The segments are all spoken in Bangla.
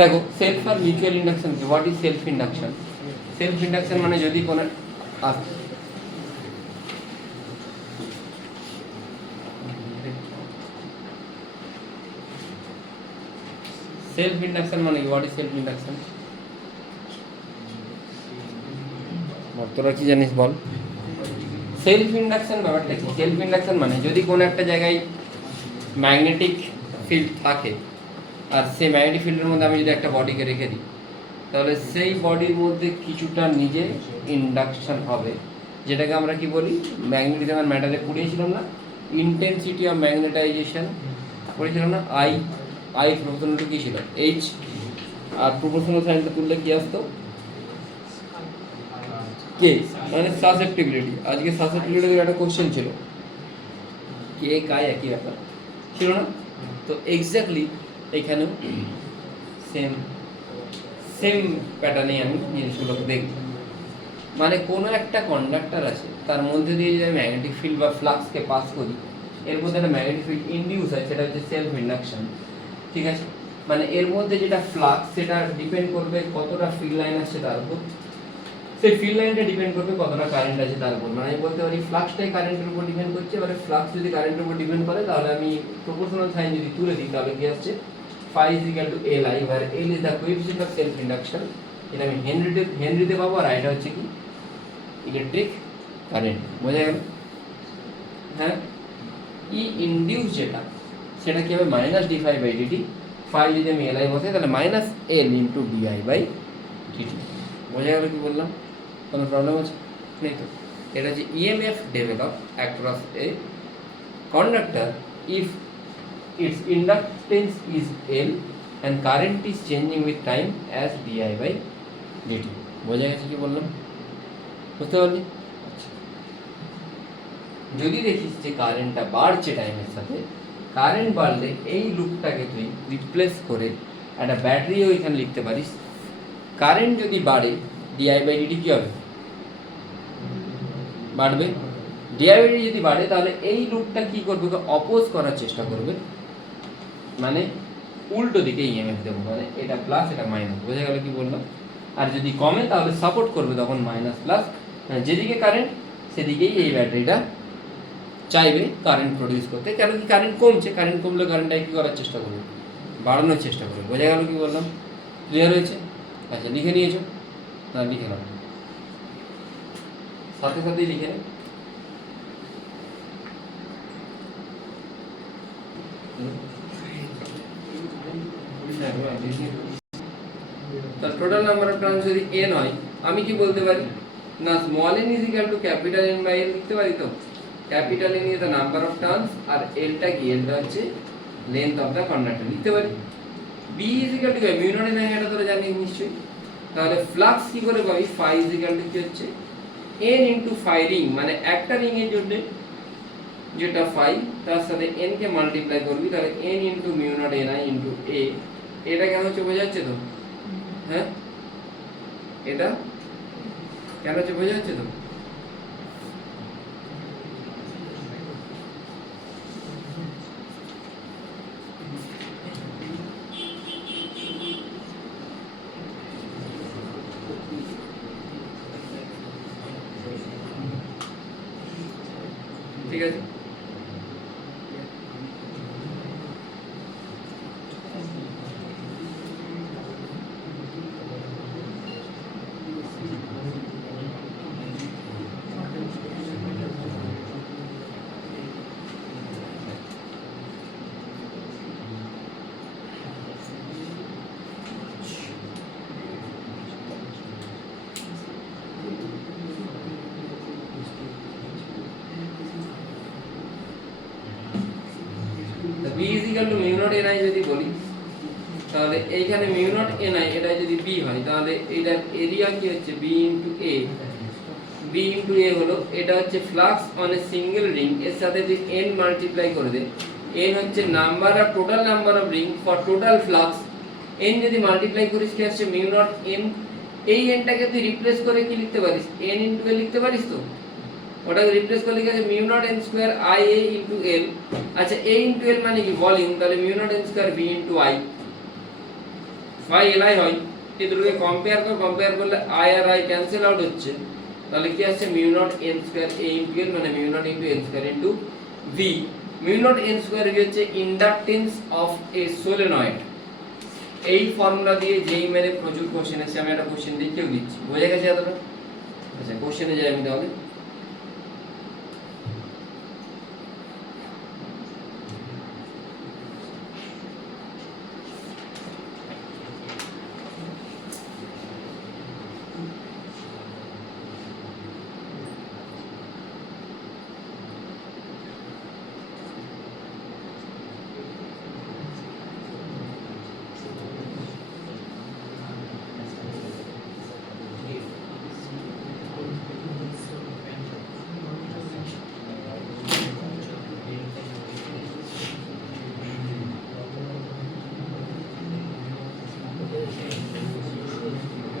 দেখো সেলফ আর মিউচুয়াল ইন্ডাকশন কি, what is self induction? Self induction মানে যদি কোনো সেলফ ইন্ডাকশন মানে কি, হোয়াট ইজ সেলফ ইন্ডাকশন? তোরা কি জানিস বল? সেলফ ইন্ডাকশন ব্যাপারটা কি? সেলফ ইন্ডাকশন মানে যদি কোনো একটা জায়গায় ম্যাগনেটিক ফিল্ড থাকে, আর সেই ম্যাগনেটিক ফিল্ডের মধ্যে আমি যদি একটা বডিকে রেখে দিই, তাহলে সেই বডির মধ্যে কিছুটা নিজে ইন্ডাকশন হবে, যেটাকে আমরা কি বলি, ম্যাগনেটিজম আর ম্যাটারে পড়িয়েছিলাম না, ইন্টেন্সিটি অফ ম্যাগনেটাইজেশন পড়েছিলাম না, আই প্রপোর্শনাল টু কী ছিল, এইচ, আর প্রপোর্শনাল সাইনটা তুললে কি আসতো, কে, মানে সাসেপ্টিবিলিটি। আজকে সাসেপ্টিবিলিটির একটা কোশ্চেন ছিল, কে কায় একই ব্যাপার ছিল না? তো এক্স্যাক্টলি এখানেও সেম সেম প্যাটার্নে আমি জিনিসগুলোকে দেখব। মানে কোনো একটা কন্ডাক্টর আছে, তার মধ্যে দিয়ে যদি আমি ম্যাগনেটিক ফিল্ড বা ফ্লাক্সকে পাস করি, এর মধ্যে একটা ম্যাগনেটিক ফিল্ড ইনডিউস হয়, সেটা হচ্ছে সেলফ ইন্ডাকশন। ঠিক আছে, মানে এর মধ্যে যেটা ফ্লাক্স সেটা ডিপেন্ড করবে কতটা ফিল্ড লাইন আছে তার উপর, সেই ফিল্ড লাইনটা ডিপেন্ড করবে কতটা কারেন্ট আছে তার উপর। মানে আমি বলতে পারি ফ্লাক্সটাই কারেন্টের উপর ডিপেন্ড করছে। এবারে ফ্লাক্স যদি কারেন্টের উপর ডিপেন্ড করে, তাহলে আমি প্রপোর্শনাল সাইন যদি তুলে দিই, তাহলে কি আসছে, phi is equal to Li, where L is the coefficient of self induction. এটা আমি হেনরিতে পাবো, আর এটা হচ্ছে কি, ইলেকট্রিক কারেন্ট। বোঝা গেল? হ্যাঁ, ই ইনডিউস যেটা, সেটা কি হবে, minus d phi by dt. Phi যদি আমি এলআই বসাই, তাহলে minus L into dI by dt. বোঝা গেল কি বললাম? কোনো প্রবলেম আছে? নেই তো? এটা হচ্ছে EMF develop across a conductor if its inductance is L and current is changing with time as di by dt. বোঝা গেছে কি বললাম? বুঝতে পারলি? যদি দেখিস যে কারেন্টটা বাড়ছে টাইমের সাথে, কারেন্ট বাড়লে এই লুপটাকে তুই রিপ্লেস করে একটা ব্যাটারিও এখানে লিখতে পারিস। কারেন্ট যদি বাড়ে, ডিআই বাই ডিটি কী হবে, বাড়বে। ডিআই বাই ডিটি যদি বাড়ে, তাহলে এই লুপটা কী করবে, অপোজ করার চেষ্টা করবে, মানে উল্টো দিকে ইএমএফ দেবো, মানে এটা প্লাস এটা মাইনাস। বোঝা গেল কি বললাম? আর যদি কমে, তাহলে সাপোর্ট করবে তখন মাইনাস প্লাস, যেদিকে কারেন্ট সেদিকেই এই ব্যাটারিটা চাইবে কারেন্ট প্রডিউস করতে। কেন কি, কারেন্ট কমছে, কারেন্ট কমলে কারেন্টটা কী করার চেষ্টা করবে, বাড়ানোর চেষ্টা করবে। বোঝা গেল কি বললাম? ক্লিয়ার হয়েছে? আচ্ছা, লিখে নিয়েছো? না, লিখে নাও, সাথে সাথেই লিখে নাও। তার টোটাল নাম্বার অফ টার্নস যদি n হয়, আমি কি বলতে পারি না, small n is equal to capital n by l লিখতে পারি। তো capital n is the number of turns, আর lটা কি, lটা হচ্ছে লেন্থ অফ দ্য কন্ডাক্টর লিখতে পারি। b is equal two mu naught n, এটা তোরা জানিস নিশ্চয়ই। তাহলে ফ্লাক্স কি করে পাবি, phi ইজ ইকুয়াল টু কি হচ্ছে n ইনটু phi রিং, মানে একটা রিং এর জন্য যেটা phi, তার সাথে n কে মাল্টিপ্লাই করবি, তাহলে n into mu not ni into a। এটা কেন হচ্ছে, বোঝা যাচ্ছে তো? হ্যাঁ, এটা কেন হচ্ছে বোঝা যাচ্ছে তো? ঠিক আছে, b is equal to mu naught ni যদি বলি, তাহলে এইখানে মিউ নট ni, এটা যদি b হয়, তাহলে এটার এরিয়া কি হচ্ছে, b into a। b into a হলো, এটা হচ্ছে flux on a single ring, এর সাথে যদি n মাল্টিপ্লাই করে দে, n হচ্ছে number of total number of ring for total flux. n যদি মাল্টিপ্লাই করিস কি আসছে, মিউ নট n। এই nটাকে তুই রিপ্লেস করে কি লিখতে পারিস, n ইনটু a লিখতে পারিস। তো ওটাকে রিপ্লেস করলে কি আছে, mu naught n square i a into l। আচ্ছা, a ইনটু l মানে কি, ভলিউম, তাহলে mu naught n square v into i। Phi LI হয়, এই দুটোকে কম্পেয়ার করলে আই আর আই ক্যান্সেল আউট হচ্ছে, তাহলে কি আসছে mu naught N square A into L মানে mu naught into N square into V. Mu naught N square হচ্ছে ইন্ডাকটেন্স অফ এ সলিনয়েড। এই ফর্মুলা দিয়ে যেই মেরে প্রচুর কোশ্চেন আছে, আমি একটা কোশ্চেন লিখেও দিচ্ছি, বোঝা গেছে এতটা? আচ্ছা কোশ্চেনে যাই আমি তাহলে।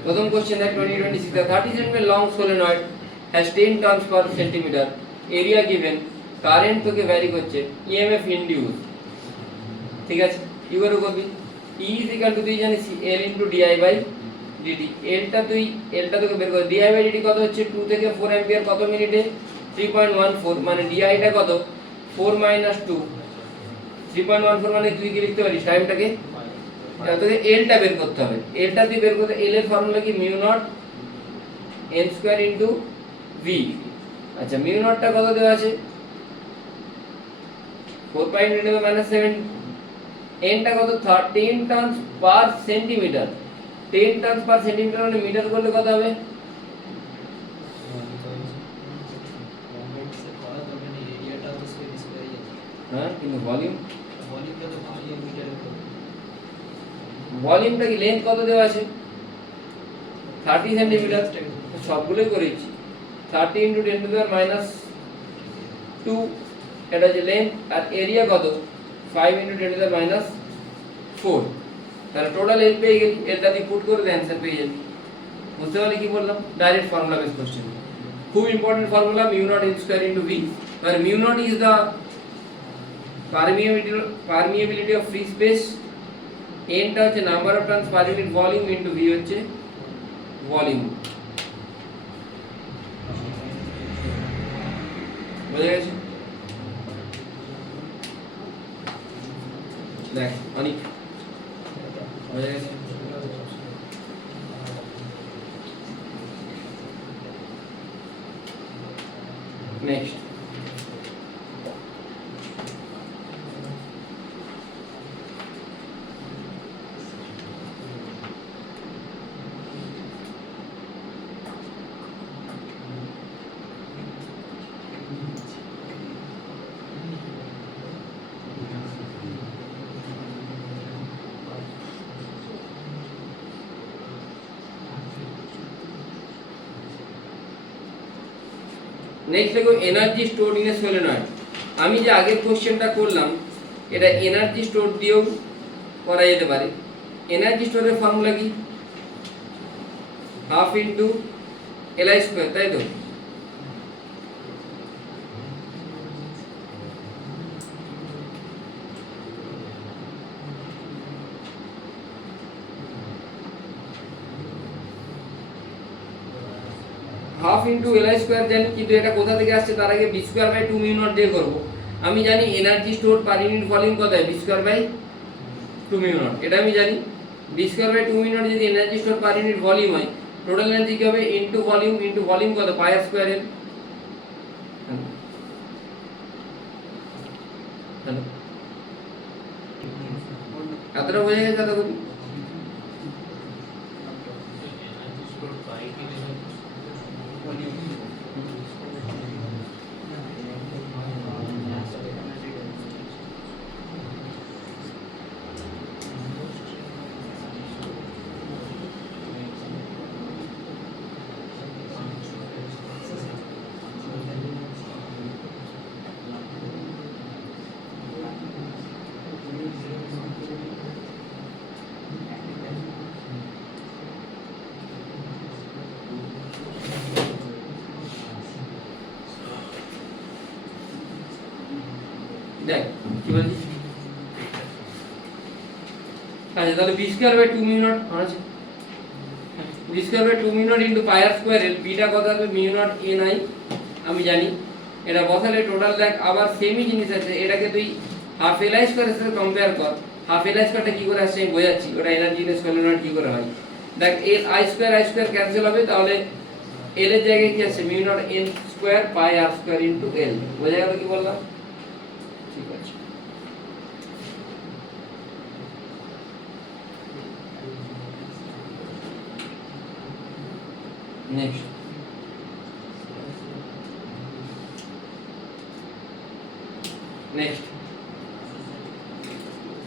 প্রথম কোশ্চেন দেখ 2026 a 30 cm long solenoid has 10 turns per centimeter, area given, current তোকে ভ্যারি করছে, ইএমএফ ইনডিউস, ঠিক আছে? কি করে করবি? E is equal to তুই জানিস L into di by dt, Lটা তোকে বের করে, di by dt কত হচ্ছে 2 থেকে 4 অ্যাম্পিয়ার কত মিনিটে 3.14, মানে di টা কত 4 - 2 3.14, মানে তুই কি লিখতে পারিস টাইমটাকে, তোকে এলটা বের করতে হবে। এলটা তুই বের করতে, এল এর ফর্মুলা কি mu naught N square into V. আচ্ছা মিউ নটটা কত দেওয়া আছে 4.10⁻⁷, এনটা কত 10 টার্নস পার সেন্টিমিটার, 10 টার্নস পার সেন্টিমিটার মানে মিটার করলে কত হবে? হ্যাঁ কিন্তু ভলিউমটা কি লেন্থ কত দেওয়া আছে 30 সেন্টিমিটার, সবগুলোই করেছি। 30 × 10⁻², এটা হচ্ছে লেন্থ, আর এরিয়া কত 5 × 10⁻⁴, তাহলে টোটাল এল পেয়ে গেলি, এটা দিয়ে পুট করে দে অ্যানসার পেয়ে যাবি। বুঝতে পারলি কি বললাম? ডাইরেক্ট ফর্মুলা বেস কোশ্চেন, খুব important formula, mu naught N square into v, মানে mu naught is the permeability of free space, n টা হচ্ছে number of turns per unit volume into v হচ্ছে ভলিউম। বুঝা গেছে? দেখ অনেক বুঝা গেছে। নেক্সট দেখো energy stored in a solenoid. আমি যে আগের কোশ্চেনটা করলাম এটা এনার্জি স্টোর দিয়েও করা যেতে পারে। এনার্জি স্টোরের ফর্মুলা কি 1/2 × Li², তাই তো? হাফ ইন্টু Li² জানি, কিন্তু এটা কোথা থেকে আসছে তার আগে b²/2 মিউ নট দিয়ে করব। আমি জানি এনার্জি স্টোর পার ইউনিট ভলিউম কত হয় b²/2 মিউ নট, এটা আমি জানি। b²/2 মিউ নট যদি এনার্জি স্টোর পার ইউনিট ভলিউম হয়, টোটাল এনার্জি কি হবে ইনটু ভলিউম কত πr²l। হ্যালো এতটা বোঝা গেছে কথা বলি? দেখ কি বলছিস? আচ্ছা তাহলে B square by 2 mu naught আছে, B square by 2 mu naught into pi r square l, beta কত হবে মিউ নট এন আই আমি জানি, এটা বসালে টোটাল দেখ আবার সেমই জিনিস আছে, এটাকে তুই হাফ এল আই স্কয়ারের সাথে কম্পেয়ার কর, হাফ এল আই স্কয়ারটা কি করে আসছে আমি বোঝাচ্ছি, ওটা এনার্জি ইন স্কয়ার ইউনিট কি করে হয়, দেখ এল আই স্কয়ার ক্যান্সেল হবে, তাহলে এল এর জায়গায় কি আছে mu naught N square pi r square into l, বোঝা গেল কি বললাম? ঠিক আছে, next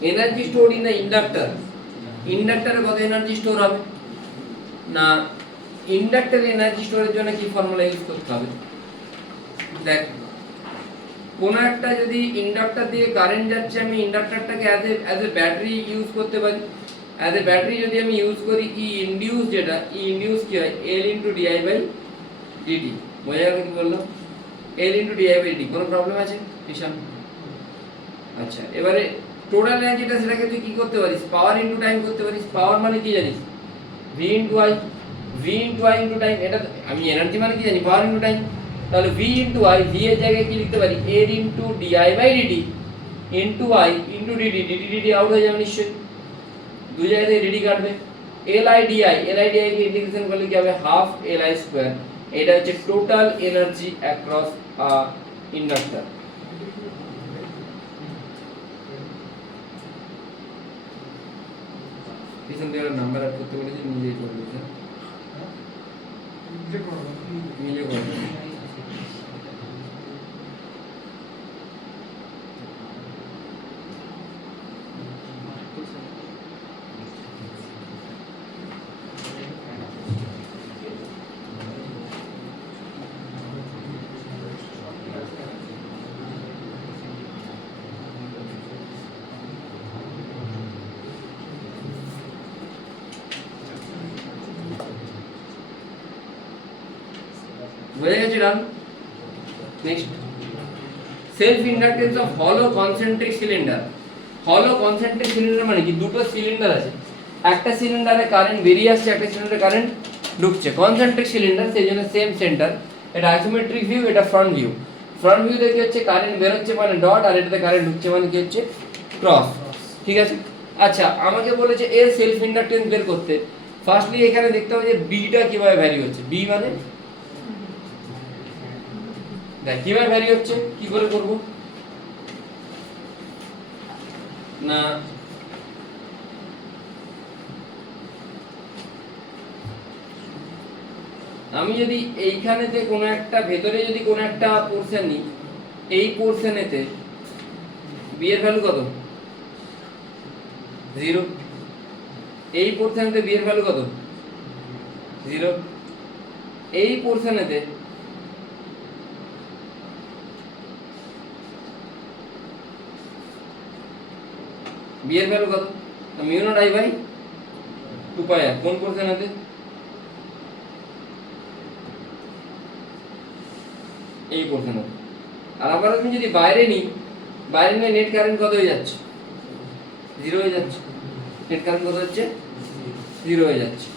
energy store in the inductor, ইন্ডাক্টরে কত এনার্জি স্টোর হবে না, ইন্ডাক্টরে এনার্জি স্টোরের জন্য কি ফর্মুলা ইউজ করতে হবে, দেখ কোন একটা যদি ইন্ডাক্টর দিয়ে কারেন্ট যাচ্ছে আমি ইন্ডাক্টরটাকে অ্যাজ এ ব্যাটারি ইউজ করতে পারি, অ্যাজ এ ব্যাটারি যদি আমি ইউজ করি ই ইনডিউস, যেটা ই ইনডিউস কি হয় L into dI by dt, বোঝা গেল কি বললাম, L into dI by dt, কোনো প্রবলেম আছে কিষান? আচ্ছা এবারে টোটাল এনার্জিটা সেটাকে তুই কি করতে পারিস পাওয়ার ইনটু টাইম করতে পারিস, পাওয়ার মানে কি জানিস V into I, V into I into time, এটা আমি এনার্জি মানে কি জানি পাওয়ার ইনটু টাইম, তাহলে ভি ইনটু আই, ভি এর জায়গায় কি লিখতে পারি L into dI by dt into I into dt, dt dt out হয়ে যাবে নিশ্চয়ই, দুই জায়গা থেকে ডিটি কাটবে, এল আই ডিআই কে ইন্টিগ্রেশন করলে কি হবে হাফ এল আই স্কয়ার, এটা হচ্ছে total energy across a inductor. পিছন দিয়ে নাম্বার অ্যাড করতে বলেছি, নিজেই করে দিয়েছে, মিলে করবে। বোঝা গেছে run? Next self inductance of হলো কনসেন্ট্রিক সিলিন্ডার, হলো কনসেন্ট্রিক সিলিন্ডার মানে কি দুটো সিলিন্ডার আছে, একটা সিলিন্ডারে কারেন্ট বেরিয়ে আসছে, একটা সিলিন্ডারে কারেন্ট ঢুকছে, কনসেন্ট্রিক সিলিন্ডার সেই জন্য সেম সেন্টার, এটা আইসোমেট্রিক ভিউ, এটা ফ্রন্ট ভিউ, ফ্রন্ট ভিউ দেখে হচ্ছে কারেন্ট বের হচ্ছে মানে ডট, আর এটাতে কারেন্ট ঢুকছে মানে কি হচ্ছে ক্রস, ঠিক আছে? আচ্ছা আমাকে বলেছে এর সেলফ ইন্ডাকটেন্স বের করতে, ফার্স্টলি এখানে দেখতে হবে যে বিটা কিভাবে ভ্যারি হচ্ছে, বি মানে দেখ কিভাবে ভ্যারি হচ্ছে, কি করে করব না, আমি যদি এইখানেতে কোনো একটা ভেতরে যদি কোনো একটা পোরশন নিই, এই পোরশনেতে বি এর ভ্যালু কত 0, এই পোরশনেতে বি এর ভ্যালু কত 0, এই পোরশনেতে বি এর ভ্যালু কত mu naught I by 2 pi আর, কোন পোরশনেতে এই পোরশনে, আর আবার আমি যদি বাইরে নিই, বাইরে নিয়ে নেট কারেন্ট কত হয়ে যাচ্ছে 0 হয়ে যাচ্ছে, নেট কারেন্ট কত হচ্ছে 0 হয়ে যাচ্ছে,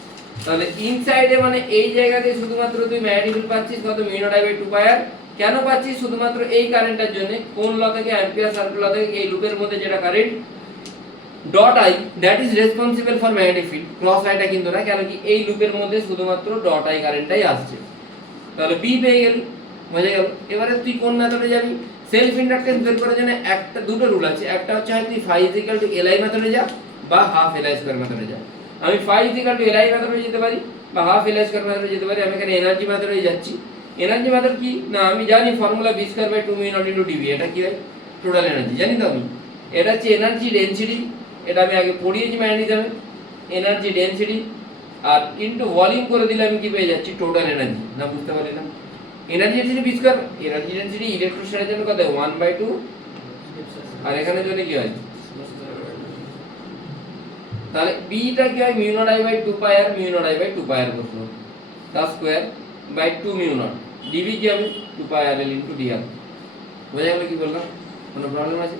তাহলে ইনসাইডে মানে এই জায়গাতে শুধুমাত্র তুই ম্যাগনেটিক ফিল্ড পাচ্ছিস কত mu naught I by 2 pi আর, কেন পাচ্ছিস শুধুমাত্র এই কারেন্টের জন্য, কোন ল থেকে অ্যাম্পিয়ার সার্কেল ল থেকে, এই লুপের মধ্যে যেটা current dot I that is responsible for magnetic field, cross আইটা কিন্তু না, কেন কি এই লুপের মধ্যে শুধুমাত্র ডট আই কারেন্টটাই আসছে, তাহলে বি পেয়ে গেল, বোঝা গেল? এবারে তুই কোন মেথডে যাবি, সেলফ ইন্ডাকটেন্স বের করার জন্য একটা দুটো রুল আছে, একটা হচ্ছে হয় তুই phi equal to L I মেথডে যা বা হাফ এল আই স্কয়ার মেথডে যা, আমি phi equal to L I মেথডে যেতে পারি বা হাফ এল আই স্কয়ার মেথডে যেতে পারি, আমি এখানে এনার্জি মেথডে যাচ্ছি, এনার্জি মেথড কি না আমি জানি formula B square by 2 mu naught into dV, এটা কি হয় টোটাল এনার্জি, জানি তো আমি, এটা হচ্ছে এনার্জি ডেনসিটি, এটা আমি আগে পড়িয়েছি ম্যাগনেটিজমে, এনার্জি ডেনসিটি আর ইনটু ভলিউম করে দিলে আমি কি পেয়ে যাচ্ছি টোটাল এনার্জি, না বুঝতে পারলাম, energy density B square, energy density ইলেকট্রোস্ট্যাটের জন্য কত 1/2, আর এখানে জন্য কি হয়, তাহলে বিটা কি হয় mu naught I by 2 pi R, mu naught I by 2 pi R বসলো, তা square by 2 mu naught, dV কি হবে 2 পাই আর এল ইনটু ডিআর, বোঝা গেল কি বললাম? কোনো প্রবলেম আছে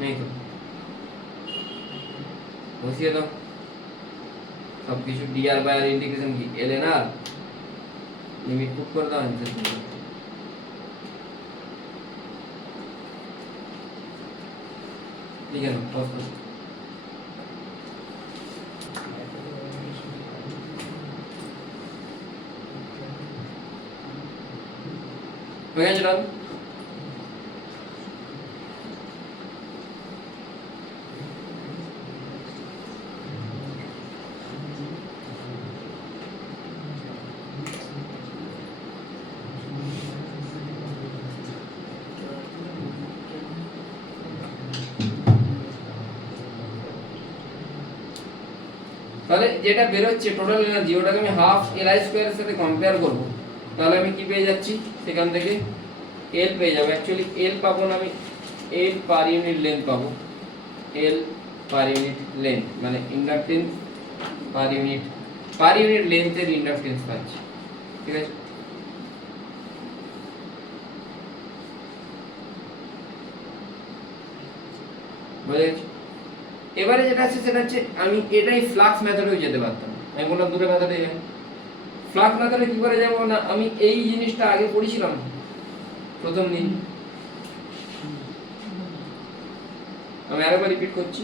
নেই তো? বসিয়ে দাও সব কিছু ডিআর বাই আর ইন্টিগ্রেশন কি ln r লিমিট পুট করে দাও অ্যান্সার ঠিক আছে পজ করো হয়ে গেছে ডান তাহলে যেটা বের হচ্ছে টোটাল এনার্জি ওটাকে আমি হাফ এলআই স্কয়ারের সাথে কম্পেয়ার করব তাহলে আমি কি পেয়ে যাচ্ছি সেখান থেকে এল পেয়ে যাব অ্যাকচুয়ালি এল পাবো না আমি এল পার ইউনিট লেন্থ পাবো এল পার ইউনিট লেন্থ মানে ইন্ডাকটেন্স পার ইউনিট লেন্থের ইন্ডাকটেন্স পাচ্ছি ঠিক আছে বুঝে গেছি এবারে যেটা আছে সেটা হচ্ছে আমি এটাই ফ্লাক্স মেথডেও যেতে পারতাম আমি বললাম দুটো মেথডে যাই ফ্লাক্স মেথডে কি করে যাব না আমি এই জিনিসটা আগে পড়েছিলাম প্রথম দিন আমি আরেকবার রিপিট করছি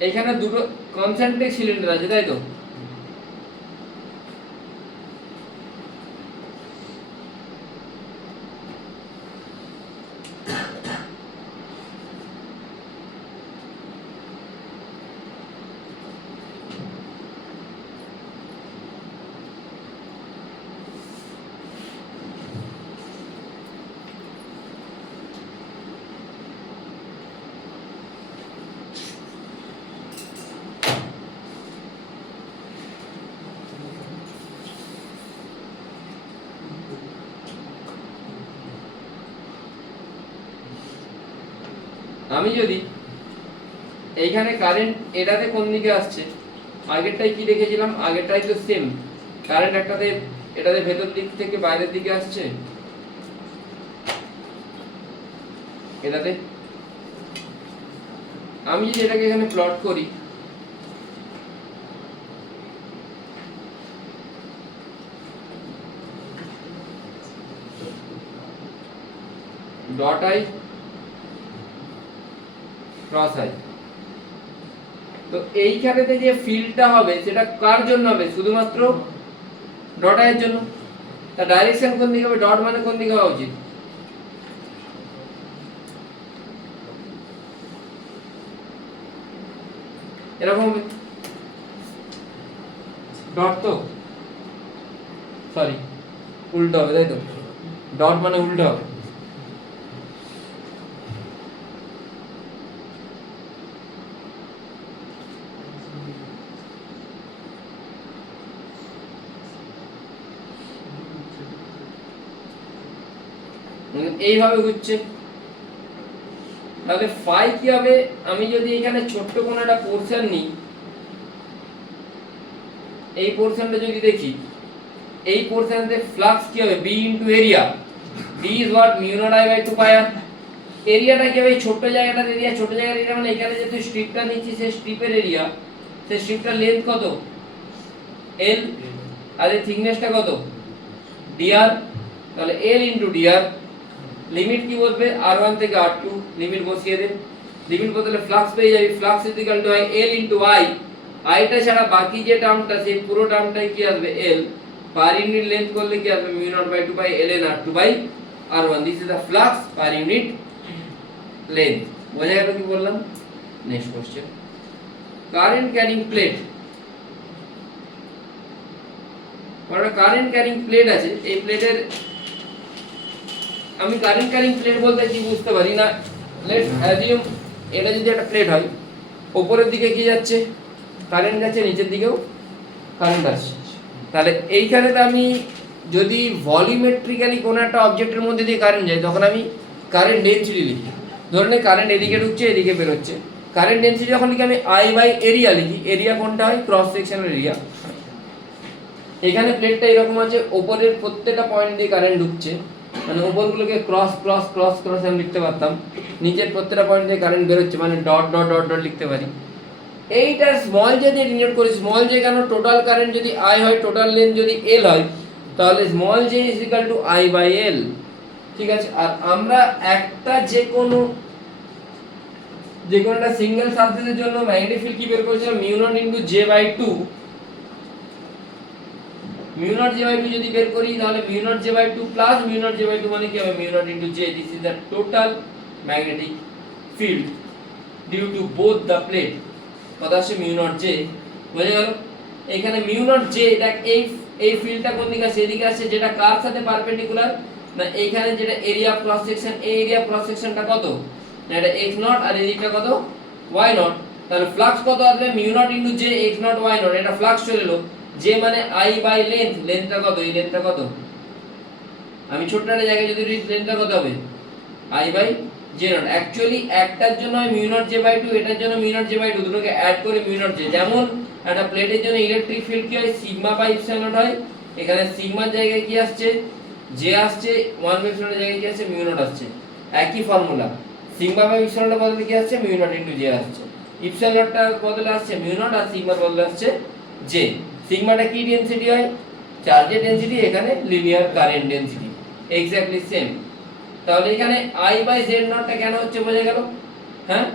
এখানে দুটো কনসেন্ট্রিক সিলিন্ডার আছে তাই তো আমি যদি এইখানে কারেন্ট এটাতে কোন দিকে আসছে আগেরটাই কি দেখেছিলাম আগেরটাই তো সেম কারেন্ট একটাতে এটাতে ভেতর দিক থেকে বাইরের দিকে আসছে এটাতে আমি যদি এটাকে এখানে প্লট করি ডট আই ক্রস আই তো এইখানেতে যে ফিল্ডটা হবে সেটা কার জন্য হবে শুধুমাত্র ডট আই এর জন্য তার ডাইরেকশন কোন দিকে হবে ডট মানে কোন দিকে হওয়া উচিত এরকম হবে ডট তো সরি উল্টো হবে তাই তো ডট মানে উল্টো হবে এইভাবে ঘুরছে তাহলে ফাই কি হবে আমি যদি এখানে ছোট্ট কোন একটা পোরশন নিই এই পোরশনটা যদি দেখি এই পোরশনতে ফ্লাক্স কি হবে b into area d is what mu naught i by 2 pi r এরিয়াটা কি হবে এই ছোট জায়গাটার এরিয়া ছোট জায়গার এরিয়া মানে এখানে যে তুই স্ট্রিপটা নিচ্ছি সেই স্ট্রিপের এরিয়া সেই স্ট্রিপটার লেন্থ কত l আর এই থিকনেসটা কত dr তাহলে l ইনটু dr লিমিট কি বলবে r1 থেকে r2 লিমিট বসিয়ে দে লিমিট বদলে ফ্লাক্স পেয়ে যাবি flux equal to l into i i টা ছাড়া বাকি যে টার্মটা সেই পুরো টার্মটাই কি আসবে l পার ইউনিট লেন্থ করলে কি আসবে mu naught by 2 by ln r2 by r1 this is the flux per unit length বোঝা গেল কি বললাম next question current carrying plate মানে কারেন্ট ক্যারিং প্লেট আছে এই প্লেটের আমি কারেন্ট ক্যারিং প্লেট বলতে কি বুঝতে পারি না লেটস অ্যাজিউম এটা যদি একটা প্লেট হয় উপরের দিকে কি যাচ্ছে কারেন্ট যাচ্ছে নিচের দিকেও কারেন্ট আসছে তাহলে এইখানেতে আমি যদি ভলিউমেট্রিক্যালি কোনো একটা অবজেক্টের মধ্যে দিয়ে কারেন্ট যায় তখন আমি কারেন্ট ডেনসিটি লিখি ধরে নে কারেন্ট এদিকে ঢুকছে এদিকে বের হচ্ছে কারেন্ট ডেনসিটি যখন লিখি আমি আই বাই এরিয়া লিখি এরিয়া কোনটা হয় ক্রস সেকশনের এরিয়া এখানে প্লেটটা এরকম আছে উপরের প্রত্যেকটা পয়েন্ট দিয়ে কারেন্ট ঢুকছে মানে উপরগুলোকে ক্রস ক্রস ক্রস ক্রস আমি লিখতে পারতাম, নিচের প্রত্যেকটা পয়েন্ট দিয়ে কারেন্ট বেরোচ্ছে মানে ডট ডট ডট ডট লিখতে পারি। এইটার স্মল জে দিয়ে ডিনোট করি। স্মল জে কেন? টোটাল কারেন্ট যদি আই হয়, টোটাল লেন্থ যদি এল হয়, তাহলে small J is equal to I by L. ঠিক আছে, আর আমরা একটা যে কোনো একটা সিঙ্গেল সারফেসের জন্য ম্যাগনেটিক ফিল্ড কি বের করেছিলাম? Mu naught into J by 2। Mu naught J by 2 যদি বের করি তাহলে mu naught J by 2 plus mu naught J by 2 মানে কি হবে? Mu naught into J. This is the total magnetic field due to both the plate. কথা হচ্ছে মিউ নট জে। বুঝে গেল? এখানে মিউ নট জে, এটা এই ফিল্ডটা কোন দিকে আছে? এদিকে আছে, যেটা কার সাথে পারপেন্ডিকুলার না এইখানে যেটা এরিয়া ক্রস সেকশন, এই এরিয়া ক্রস সেকশনটা কত না? এটা x নট আর এদিকটা কত? y not. তাহলে ফ্লাক্স কত আসবে? Mu naught into J x not y not. এটা ফ্লাক্স চলে এলো। যে মানে i বাই লেন্থ, লেন্থটা কত? এই লেন্থটা কত? আমি ছোট্ট একটা জায়গায় যদি লেন্থটা কত হবে? i by J not. Actually একটার জন্য হয় মিউ নট জে বাই 2, এটার জন্য মিউ নট জে বাই 2, দুটোকে অ্যাড করে মিউ নট জে। যেমন একটা প্লেটের জন্য ইলেকট্রিক ফিল্ড কি হয়? সিগমা বাই ইপসিলন নট হয়। এখানে সিগমার জায়গায় কি আসছে? জে আসছে। 1 বাই ইপসিলনের জায়গায় কি আসছে? মিউ নট আসছে। একই ফর্মুলা। সিগমা বাই ইপসিলনের বদলে কি আসছে? মিউ নট ইনটু জে আসছে। ইপসিলন নটটার বদলে আসছে মিউ নট, আর সিগমার বদলে আসছে জে। সিগমাটা কি ডেনসিটি হয়? চার্জের ডেনসিটি, এখানে linear current density. Exactly same. তাহলে এখানে i বাই z নটটা কেন হচ্ছে বোঝা গেল? হ্যাঁ,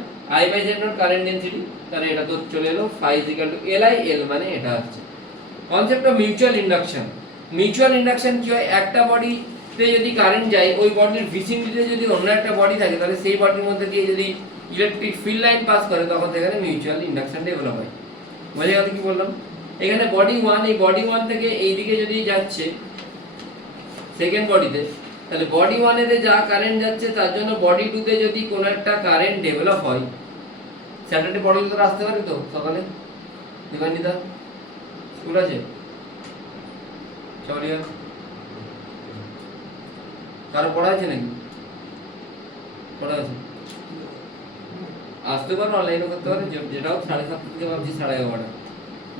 i by z naught current density. তাহলে এটা তো চলে এলো phi li, l মানে এটা হচ্ছে concept of mutual induction. Mutual induction কি হয়? একটা বডিতে যদি কারেন্ট যায়, ওই বডির ভিসিনিটিতে যদি অন্য একটা বডি থাকে, তাহলে সেই বডির মধ্যে দিয়ে যদি ইলেকট্রিক ফিল্ড লাইন পাস করে, তখন সেখানে মিউচুয়াল ইন্ডাকশন ডেভেলপ হয়। বোঝা গেল কি বললাম? এখানে বডি 1, এই বডি 1 থেকে এইদিকে যদি যাচ্ছে সেকেন্ড বডিতে, তাহলে বডি 1 এতে যা কারেন্ট যাচ্ছে তার জন্য বডি 2 তে যদি কোনো একটা কারেন্ট ডেভেলপ হয়, স্যাটারডে পড়ালে তোরা আসতে পারবি তো সকালে? দীপান্বিতা স্কুল আছে? চলিয়া কারো পড়া আছে নাকি? পড়া আছে, আসতে পারো, অনলাইনে করতে পারো। যেটাও 7:30 থেকে ভাবছি 11:30।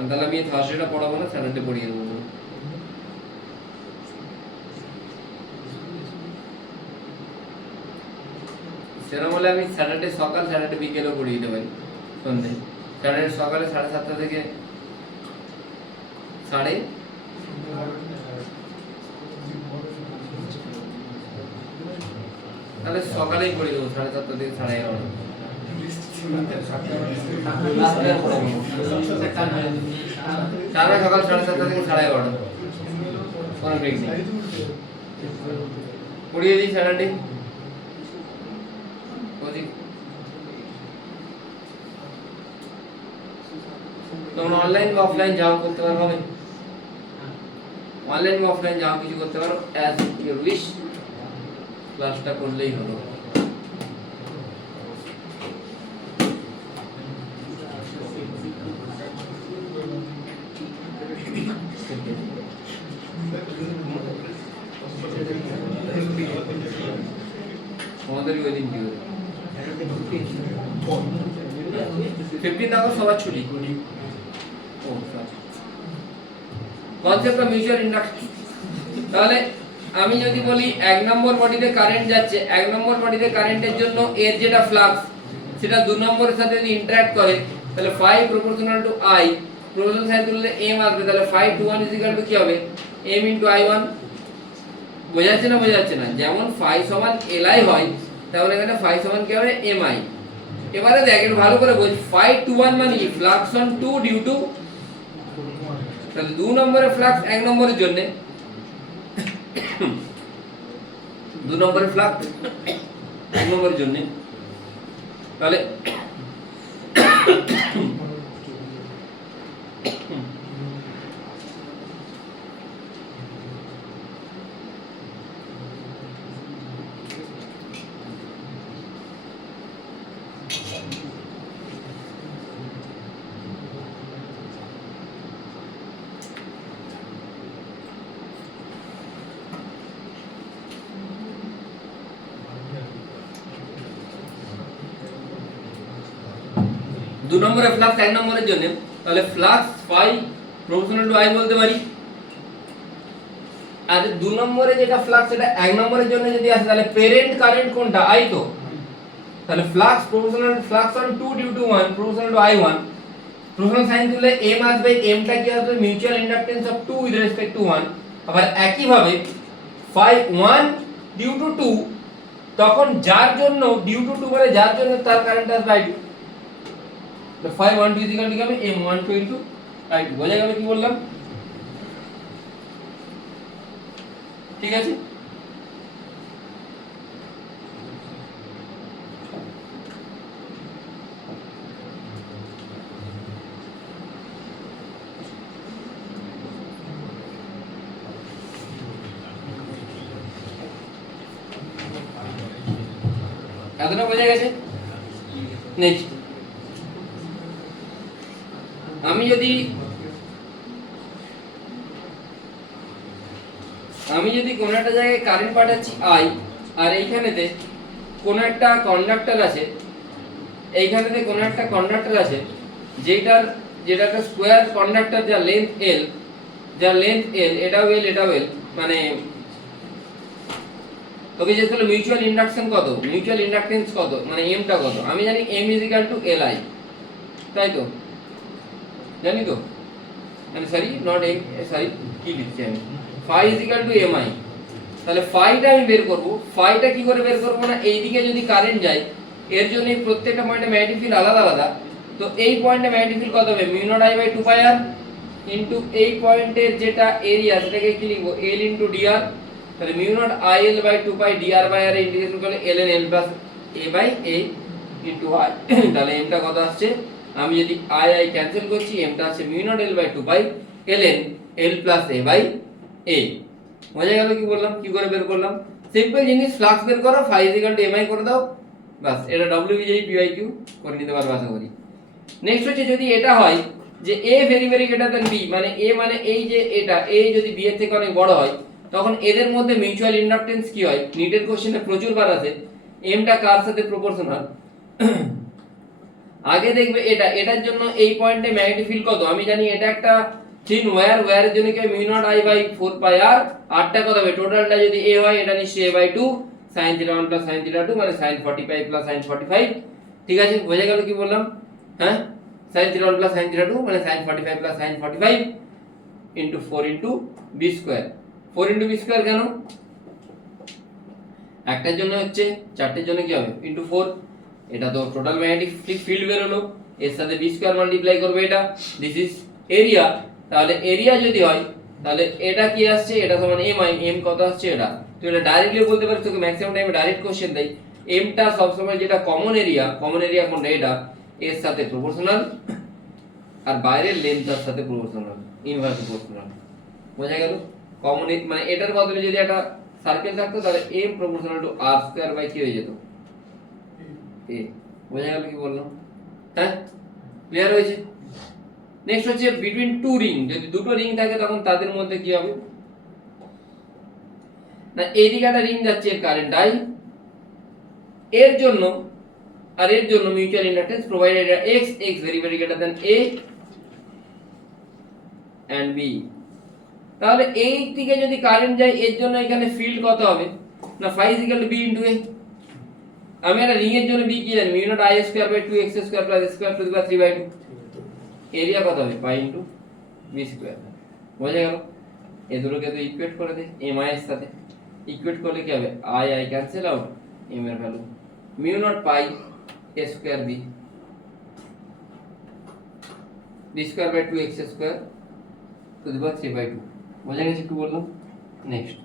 তাহলে আমি থার্সডেটা পড়াবো না, স্যাটারডে পড়িয়ে দেবো। সেরকম হলে আমি স্যাটারডে সকাল, স্যাটারডে বিকেলেও পড়িয়ে দিতে পারি সন্ধ্যে। স্যাটারডে সকালে 7:30 থেকে সাড়ে, তাহলে সকালেই পড়িয়ে দেবো 7:30 থেকে 11:30। সারা সকাল 7:30 থেকে 11:30, কোনো ব্রেক নেই। পড়িয়ে দিই স্যাটারডে। তোমরা অনলাইন বা অফলাইন যাও করতে পারো, হবে? অনলাইন বা অফলাইন যাও কিছু করতে পারো, অ্যাজ ইউ উইশ। ক্লাসটা করলেই হলো। আমাদেরই ওই দিন কি হবে? 15 আগস্ট সবার ছুটি। Concept of mutual induction. তাহলে আমি যদি বলি 1 নম্বর বডিতে কারেন্ট যাচ্ছে, 1 নম্বর বডিতে কারেন্টের জন্য এর যেটা ফ্লাক্স, সেটা 2 নম্বরের সাথে যদি ইন্টারঅ্যাক্ট করে, তাহলে phi proportional to i, proportional side তুললে m আসবে। তাহলে phi 21 = কি হবে? m * i1। বোঝাচ্ছে না? বোঝাচ্ছে না? যেমন phi সমান li হয়, তাহলে এখানে phi সমান কি হবে? mi। এবারে দেখ, একটু ভালো করে বোঝ। phi 21 মানে কি? ফ্লাক্স অন 2 ডিউ টু, তাহলে 2 নম্বরের ফ্লাক্স 1 নম্বরের জন্য, 2 নম্বরের ফ্লাক্স 1 নম্বরের জন্য, তাহলে দু নম্বরের ফ্লাক্স 1 নম্বরের জন্য, তাহলে flux phi proportional to i বলতে পারি। আর 2 নম্বরে যেটা ফ্লাক্স এটা 1 নম্বরের জন্য যদি আসে তাহলে প্যারেন্ট কারেন্ট কোনটা I তো, তাহলে flux proportional flux on 2 due to 1 proportional to I1, proportional sign তুললে m আসবে, m টা কি আসবে mutual inductance of 2 with respect to 1। আবার একই ভাবে phi 1 ডিউ টু 2 তখন যার জন্য ডিউ টু 2 মানে যার জন্য তার কারেন্ট আসবে I2, তো phi 1 2 ইকুয়াল কি হবে m12 ইনটু I2। বোঝা গেল কি বললাম? ঠিক আছে, এতটা বোঝা গেছে? নেক্সট আমি যদি কোন একটা জায়গায় কারেন্ট পাঠাচ্ছি I, আর এইখানেতে কোন একটা কন্ডাক্টর আছে, এইখানেতে কোন একটা কন্ডাক্টর আছে যেটা একটা স্কয়ার কন্ডাক্টর যার লেন্থ L, এটাও L মানে তোকে যে তাহলে মিউচুয়াল ইন্ডাকশন কত, মিউচুয়াল ইন্ডাকটেন্স কত, মানে m টা কত, আমি জানি m Li, তাই তো জানি তো, মানে সরি নট m, সরি কি লিখছি আমি, phi mi, তাহলে phi টা আমি বের করব। phi টা কি করে বের করব না, এইদিকে যদি কারেন্ট যায় এর জন্য প্রত্যেকটা পয়েন্টে ম্যাগনেটিক ফিল্ড আলাদা আলাদা, তো এই পয়েন্টে ম্যাগনেটিক ফিল্ড কত হবে mu naught I by 2 pi r into এই পয়েন্টের যেটা এরিয়া সেটাকে কি লিখব L ইনটু dr, তাহলে mu naught IL by 2 pi dr by r integration করলে ln L plus a by a into I, তাহলে m টা কত আসছে, আমি যদি I ক্যান্সেল করছি m টা আছে mu naught L by 2 pi ln L plus a by a। বোঝা গেল কি বললাম, কি করে বের করলাম? সিম্পল জিনিস, ফ্লাক্স বের করো, phi mi করে দাও, বাস এটা WBJ PIQ করে নিতে পারবে আশা করি। নেক্সট হচ্ছে যদি এটা হয় যে a very very greater than b, মানে a মানে এই যে এটা a যদি b এর থেকে অনেক বড় হয় তখন এদের মধ্যে মিউচুয়াল ইন্ডাকটেন্স কি হয়, নিটের কোশ্চেনে প্রচুর বার আছে, m টা কার সাথে প্রপোর্শনাল। আগে দেখবে এটার জন্য এই পয়েন্টে ম্যাগনেটিক ফিল্ড কত, আমি জানি এটা একটা থিন ওয়্যারের জন্য কি mu naught I by 4 pi r, আরটা কত হবে টোটালটা যদি a হয় এটা নিশ্চয়ই a by 2 sin θ 1 plus sin θ 2 মানে sin 45 প্লাস sin 45। ঠিক আছে, বোঝা গেল কি বললাম? হ্যাঁ, sin θ 1 প্লাস sin θ 2 মানে sin 45 plus sin 45 into 4 into b square. 4 into b square কেন, একটার জন্য হচ্ছে, চারটের জন্য কি হবে ইনটু 4, এটা তো টোটাল ম্যাগনেটিক ফিল্ড বের হলো, এর সাথে b স্কয়ার মাল্টিপ্লাই করবে এটা, দিস ইজ এরিয়া। তাহলে এরিয়া যদি হয় তাহলে এটা কি আসছে, এটা সমান mi, m কত আসছে এটা, তো এটা ডাইরেক্টলি বলতে পারিস, তোকে ম্যাক্সিমাম টাইমে ডাইরেক্ট কোশ্চেন দেয়, m টা সব সময় যেটা কমন এরিয়া কোনটা এটা এর সাথে প্রপোর্শনাল, আর বাইরের লেন্থটার সাথে প্রপোর্শনাল, ইনভার্স প্রপোর্শনাল। বোঝা গেল? কমন মানে এটার বদলে যদি একটা সার্কেল থাকতো তাহলে m proportional to r square by কি হয়ে যেত a। বোঝা গেল কি বললাম? হ্যাঁ, ক্লিয়ার হয়েছে? নেক্সট হচ্ছে বিটুইন টু রিং, যদি দুটো রিং থাকে তখন তাদের মধ্যে কি হবে না, এইদিকে একটা রিং যাচ্ছে এর কারেন্ট I, এর জন্য আর এর জন্য mutual inductance provided x very very greater than a and b। তাহলে এই দিকে যদি কারেন্ট যায় এর জন্য এখানে ফিল্ড কত হবে না, phi b ইনটু a। আমি একটা রিং এর জন্য b কি জানি, mu naught I square by 2x square plus square to the power 3/2, area কত হবে পাই ইনটু b স্কয়ার। বোঝা গেল? এই দুটোকে তো ইকুয়েট করে দে mi এর সাথে, ইকুয়েট করলে কি হবে I ক্যান্সেল আউট, m এর value mu naught pi a square b square by 2x square to the power 3/2। বোঝা গেছে কি বললাম? Next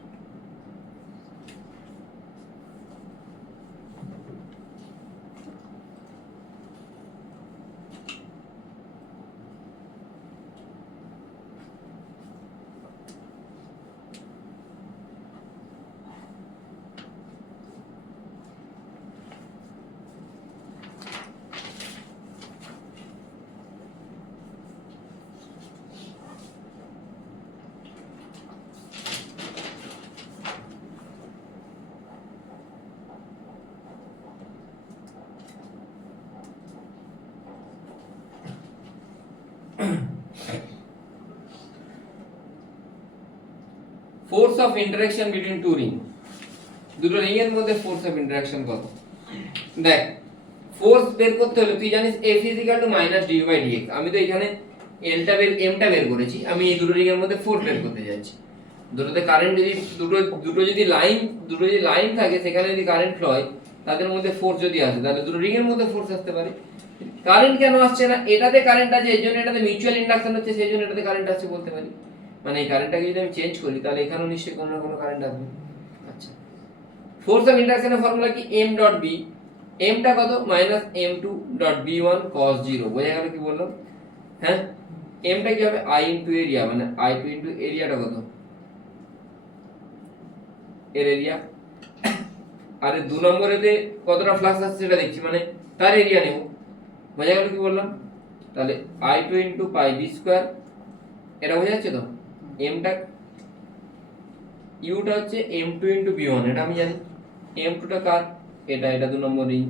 force of interaction between two ring, দুটো রিং এর মধ্যে ফোর্স অফ ইন্টারঅ্যাকশন কত? দেখ ফোর্স বের করতে হলে তুই জানিস F = -du/dx, আমি তো এখানে এমটা বের করেছি, আমি এই দুটো রিং এর মধ্যে ফোর্স বের করতে যাচ্ছি। দুটোতে কারেন্ট যদি দুটো যদি লাইন থাকে, সেখানে যদি কারেন্ট ফ্লো হয়, তাদের মধ্যে ফোর্স যদি আসে, তাহলে দুটো রিং এর মধ্যে ফোর্স আসতে পারে। কারেন্ট কেন আসছে না? এটাতে কারেন্ট আছে, এই জন্য এটাতে মিউচুয়াল ইন্ডাকশন হচ্ছে, সেই জন্য এটাতে কারেন্ট আসছে বলতে পারি। মানে এই কারেন্টটাকে যদি আমি চেঞ্জ করি, তাহলে এখানেও নিশ্চয়ই কোনো না কোনো কারেন্ট আসবে। আচ্ছা, ফোর্স অফ ইন্ডাকশনের ফর্মুলা কি? m.b, mটা কত? -m2.b1 cos 0। বোঝা গেল কি বললাম? হ্যাঁ, mটা কি হবে? I ইনটু এরিয়া, মানে I2 ইনটু এরিয়াটা কত? এর এরিয়া। আর 2 নম্বরেতে কতটা ফ্লাক্স আসছে সেটা দেখছি, মানে তার এরিয়া নেব। বোঝা গেল কি বললাম? তাহলে I2 ইনটু পাই বি স্কয়ার, এটা বোঝা যাচ্ছে তো? mটা ইউটা হচ্ছে m2 ইনটু b1, এটা আমি জানি। m2টা কার? এটা 2 নম্বর রিং।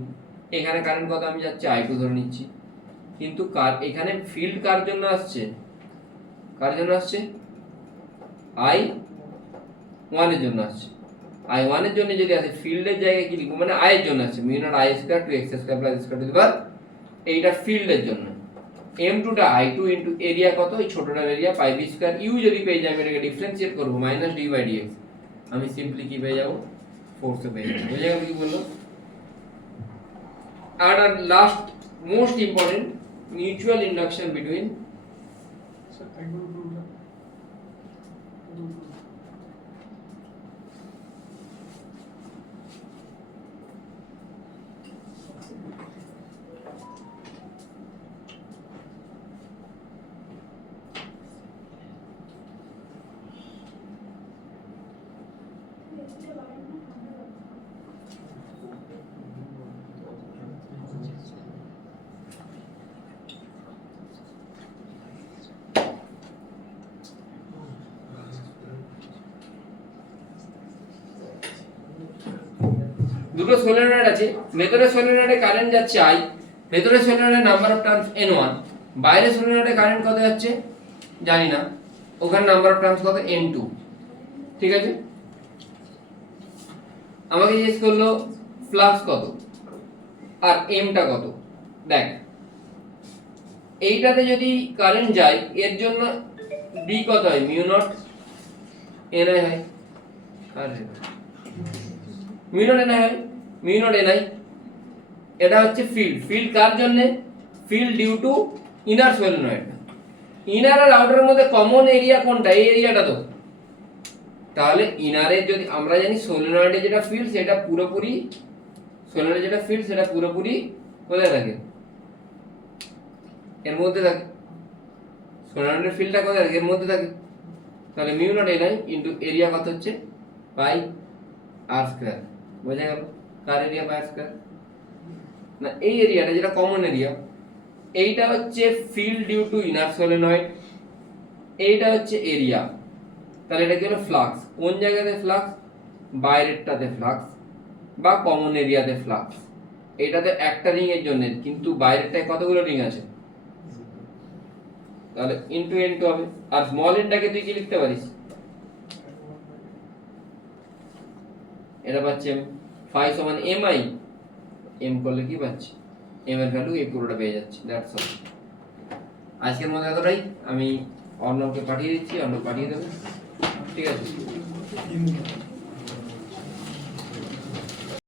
এখানে কারেন্ট কত আমি যাচ্ছে I2 ধরে নিচ্ছি, কিন্তু কার এখানে ফিল্ড কার জন্য আসছে? কার জন্য আসছে? I1 এর জন্য আসছে। I1 এর জন্য যদি আসে, ফিল্ডের জায়গায় কি লিখবো? মানে I এর জন্য আসছে, μ0I² * x² + এইটা ফিল্ডের জন্য। m2টা I2 ইনটু এরিয়া কত? এই ছোটটার area pi B square. U যদি পেয়ে যাই, আমি এটাকে ডিফারেন্সিয়েট করব -d/dx, আমি সিম্পলি কি পেয়ে যাব? ফোর্স পেয়ে যাব। বুঝে গেল কি বললো? আর last most important, mutual induction between দুটো সলিনয়েড আছে, ভেতরে সলিনয়েডে কারেন্ট যাচ্ছে I, ভেতরে সলিনয়েডে নাম্বার অফ টার্নস n1, বাইরে সলিনয়েডে কারেন্ট কত যাচ্ছে জানি না, ওখানে নাম্বার অফ টার্নস কত? n2। ঠিক আছে, আমাকে জিজ্ঞেস করলো ফ্লাক্স কত আর mটা কত। দেখ এইটাতে যদি কারেন্ট যায়, এর জন্য b কত হয়? μ0 ni হয়, আর μ0 ni হয়, μ0 ni। এটা হচ্ছে ফিল্ড কার জন্য? Field due to inner solenoid. Inner আর আউটারের মধ্যে কমন এরিয়া কোনটা? এই এরিয়াটা তো। তাহলে ইনারে যদি আমরা জানি সলিনয়েডে যেটা ফিল্ড, সেটা পুরোপুরি কোথায় থাকে? এর মধ্যে থাকে। সলিনয়েডের ফিল্ডটা কোথায় থাকে? এর মধ্যে থাকে। তাহলে μ0 ni ইনটু এরিয়া কত হচ্ছে? Pi r square. বোঝা গেল? কার এরিয়া পাই r স্কয়ার না, এই এরিয়াটা যেটা কমন এরিয়া, এইটা হচ্ছে field due to inner solenoid, এইটা হচ্ছে এরিয়া। তাহলে এটা কি হলো? ফ্লাক্স। কোন জায়গাতে ফ্লাক্স? বাইরেরটাতে ফ্লাক্স বা কমন এরিয়াতে ফ্লাক্স। এটাতে একটা রিং এর জন্য, কিন্তু বাইরেরটায় কতগুলো রিং আছে? তাহলে ইনটু n2 হবে। আর স্মল nটাকে তুই কি লিখতে পারিস? এটা পাচ্ছি আমি phi সমান mi, m করলে কি পাচ্ছি? m এর ভ্যালু এই পুরোটা পেয়ে যাচ্ছি। That's all. আজকের মতো এতটাই। আমি অর্ণবকে পাঠিয়ে দিচ্ছি, অর্ণব পাঠিয়ে দেবে। ঠিক আছে।